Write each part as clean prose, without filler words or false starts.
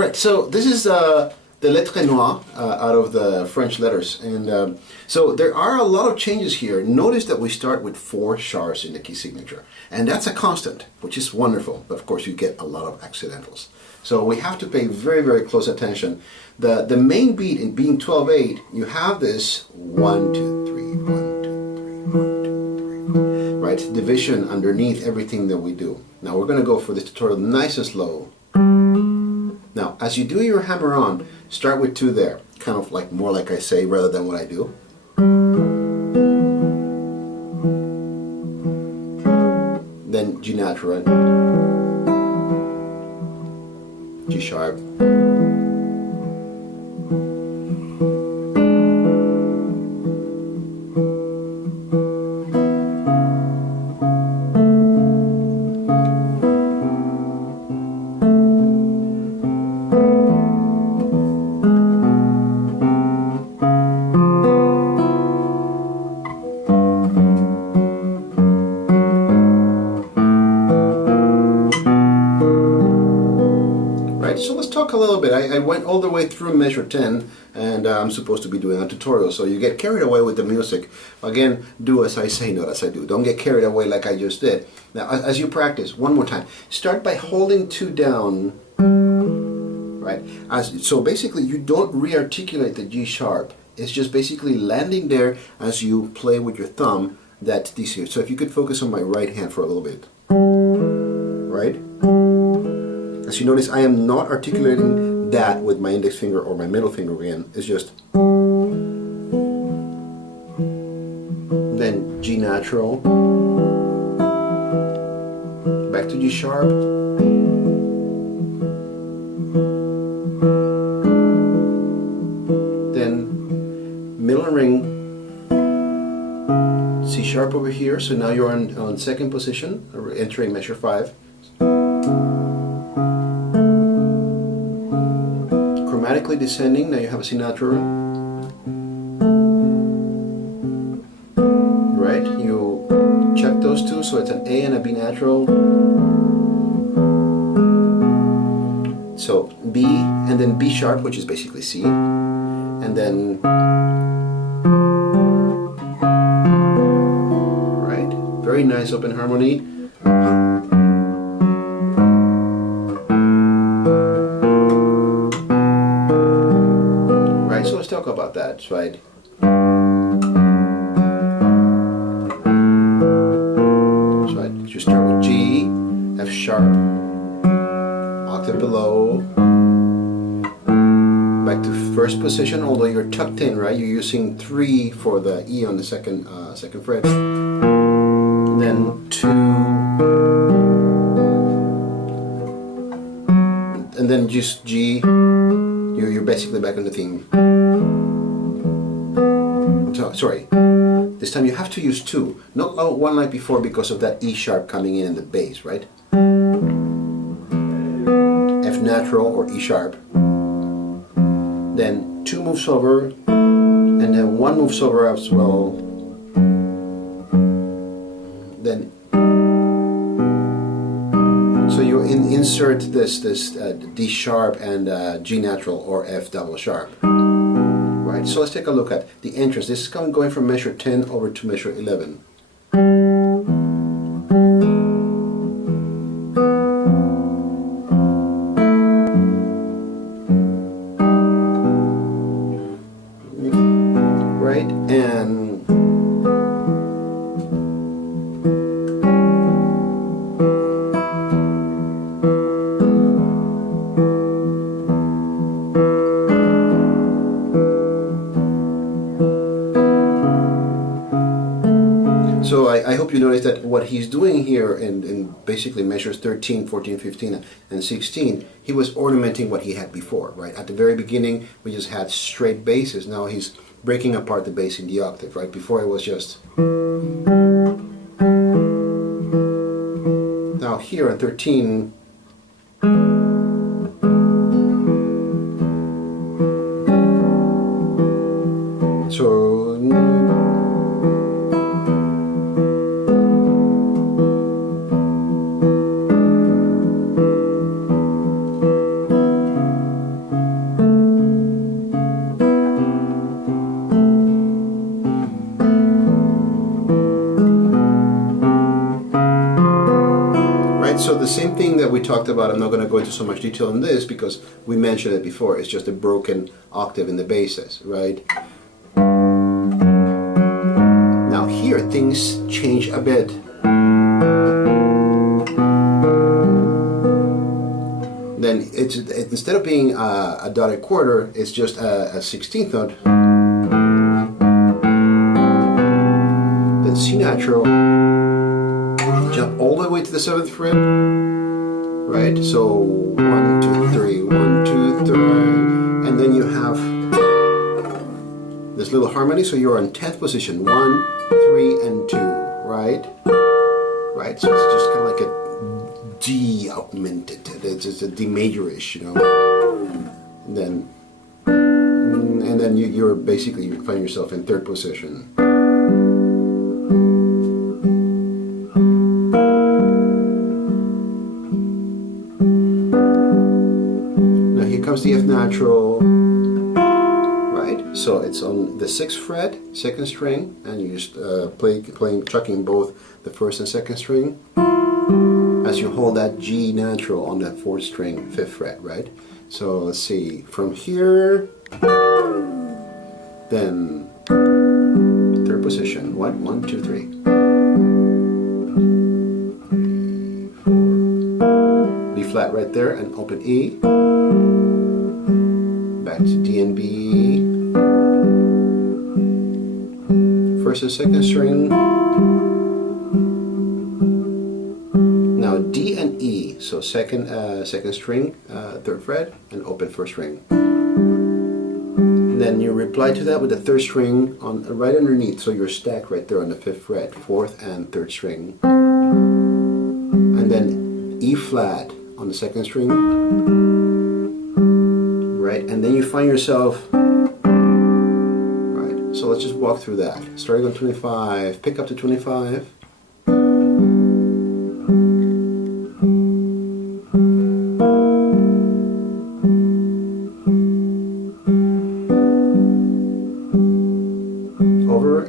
Alright, so this is the Lettre Noire out of the French letters. And so there are a lot of changes here. Notice that we start with 4 sharps in the key signature. And that's a constant, which is wonderful. But of course you get a lot of accidentals. So we have to pay very, very close attention. The main beat in being 12/8, you have this 1, 2, 3, 1, 2, 3, 1, 2, 3. Right? Division underneath everything that we do. Now we're going to go for this tutorial nice and slow. Now, as you do your hammer on, start with 2 there, kind of like more like I say rather than what I do. Then G natural, G sharp, so let's talk a little bit. I went all the way through measure 10, and I'm supposed to be doing a tutorial, so you get carried away with the music. Again, do as I say, not as I do. Don't get carried away like I just did. Now, as you practice, one more time, start by holding 2 down, right? So basically, you don't re-articulate the G sharp. It's just basically landing there as you play with your thumb that this here. So if you could focus on my right hand for a little bit, right? As you notice, I am not articulating that with my index finger or my middle finger again. It's just then G natural, back to G sharp, then middle ring, C sharp over here. So now you're on second position, entering measure 5. Chromatically descending, now you have a C natural. Right, you check those 2, so it's an A and a B natural. So B and then B sharp, which is basically C, and then right, very nice open harmony. So let's talk about that, right? So you start with G, F sharp, octave below, back to first position, although you're tucked in, right? You're using 3 for the E on the second fret. And then 2, and then just G. You're basically back on the theme. So, sorry, this time you have to use 2, not one like before because of that E sharp coming in the bass, right? F natural or E sharp. Then 2 moves over, and then 1 moves over as well. Then so you insert this D sharp and G natural or F double sharp. Right. So let's take a look at the entrance. This is going from measure 10 over to measure 11. Right, and so I hope you notice that what he's doing here in basically measures 13, 14, 15, and 16, he was ornamenting what he had before, right? At the very beginning, we just had straight basses. Now he's breaking apart the bass in the octave, right? Before it was just... Now here at 13, so same thing that we talked about. I'm not going to go into so much detail on this because we mentioned it before. It's just a broken octave in the basses, right? Now here things change a bit. Then it's instead of being a dotted quarter, it's just a 16th note. Then C natural, jump all the way to the 7th fret, right? So 1, 2, 3, 1, 2, 3, and then you have this little harmony. So you're in 10th position, 1, 3, and 2, right? Right. So it's just kind of like a D augmented. It's a D majorish, you know. And then you're basically, you find yourself in 3rd position. Now here comes the F natural, right? So it's on the 6th fret, 2nd string, and you just chucking both the 1st and 2nd string. As you hold that G natural on that 4th string, 5th fret, right? So let's see, from here, then 3rd position, what? 1, 2, 3. 3, 4. B flat right there, and open E. Back to D and B. 1st and 2nd string. D and E, so second string, 3rd fret, and open 1st string. And then you reply to that with the 3rd string on right underneath, so you're stacked right there on the 5th fret, 4th and 3rd string. And then E flat on the 2nd string, right? And then you find yourself, right? So let's just walk through that. Starting on 25, pick up to 25.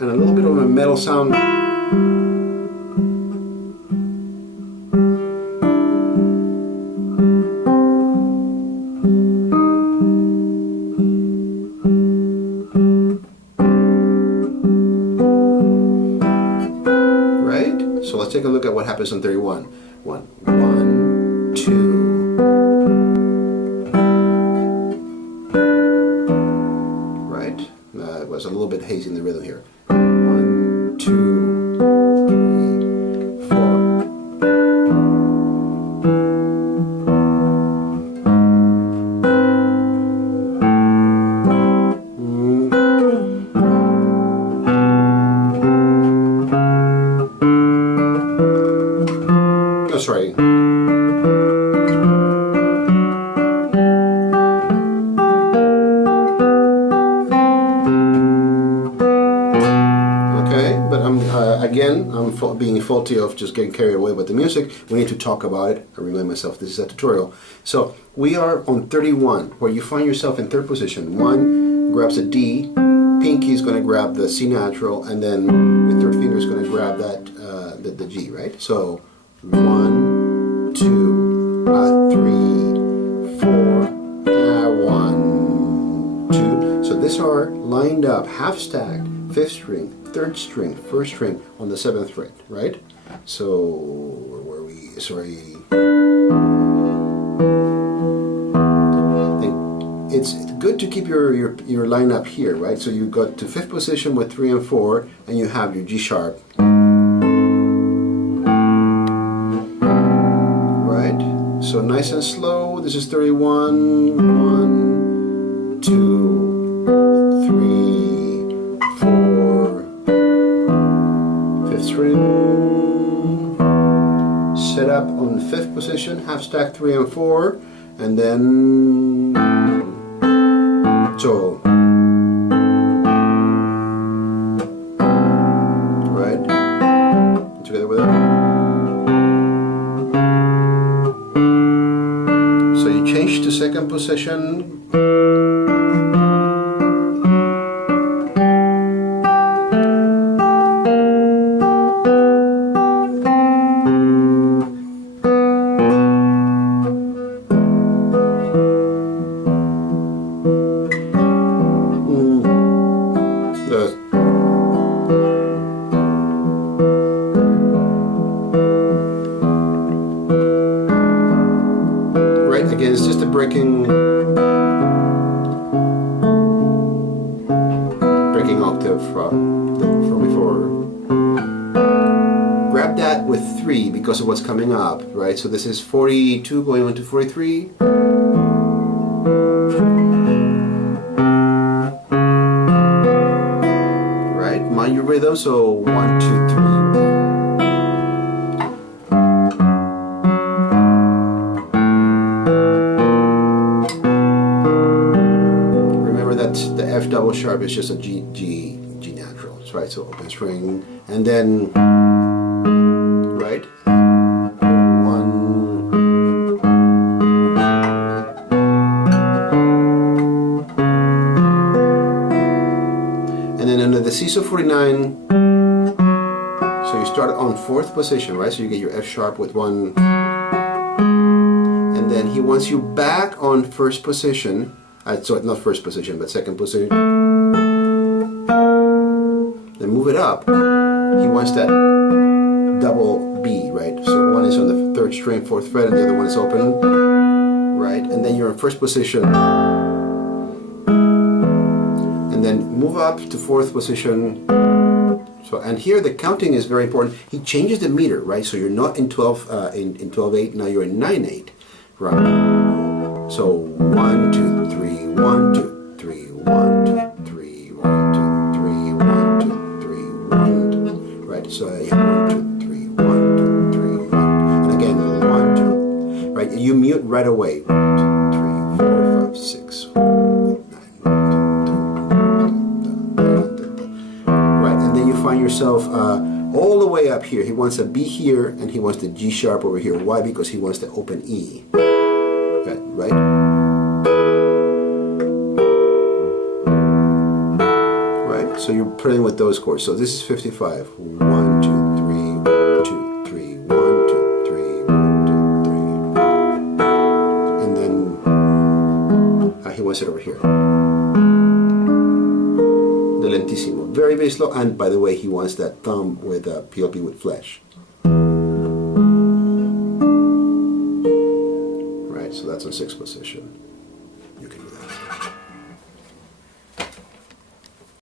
And a little bit of a metal sound. Right? So let's take a look at what happens on 31. 1, 2. Right? It was a little bit hazy in the rhythm here. 1, 2, 3, 4. Oh, sorry. Again, I'm being faulty of just getting carried away with the music. We need to talk about it. I remind myself this is a tutorial. So we are on 31, where you find yourself in 3rd position. 1 grabs a D, pinky is going to grab the C natural, and then your 3rd finger is going to grab that the G, right? So 1, 2, 3, 4, 1, 2. So these are lined up, half stacked, 5th string, 3rd string, 1st string on the 7th fret, right? So where were we? Sorry. It's good to keep your line up here, right? So you got to 5th position with 3 and 4, and you have your G sharp, right? So nice and slow. This is 31. 1, 2, 3, 4. 5th string. Set up on 5th position, half stack 3 and 4, and then so right together with it. So you change to 2nd position. just a breaking octave from before. Grab that with 3 because of what's coming up, right? So this is 42 going on to 43. Right, mind your rhythm, so 1, 2, 3. The F double sharp is just a G natural, right? So open string, and then right 1, and then under the seesaw 49. So you start on 4th position, right? So you get your F sharp with 1, and then he wants you back on 1st position. So not 1st position, but 2nd position. Then move it up. He wants that double B, right? So one is on the 3rd string, 4th fret, and the other one is open, right? And then you're in 1st position. And then move up to 4th position. So, and here the counting is very important. He changes the meter, right? So you're not in 12/8. Now you're in 9/8, right? So 1, 2, 3, 1, 2, 3, 1, 2, 3, 1, 2, 3, 1, 2, 3, 1, 2, right? So you have 1, 2, 3, 1, 2, 3, 1, and again 1, 2, right? You mute right away. 1, 2, 3, 4, 5, 6, 9, right? And then you find yourself all the way up here. He wants a B here, and he wants the G sharp over here. Why? Because he wants the open E. Right? Right? So you're playing with those chords. So this is 55. 1, 2, 3, 1, 2, 3, 1, 2, 3, 1, 2, 3. And then he wants it over here. The lentissimo. Very, very slow. And by the way, he wants that thumb with PLP with flesh. So that's on 6th position. You can do that.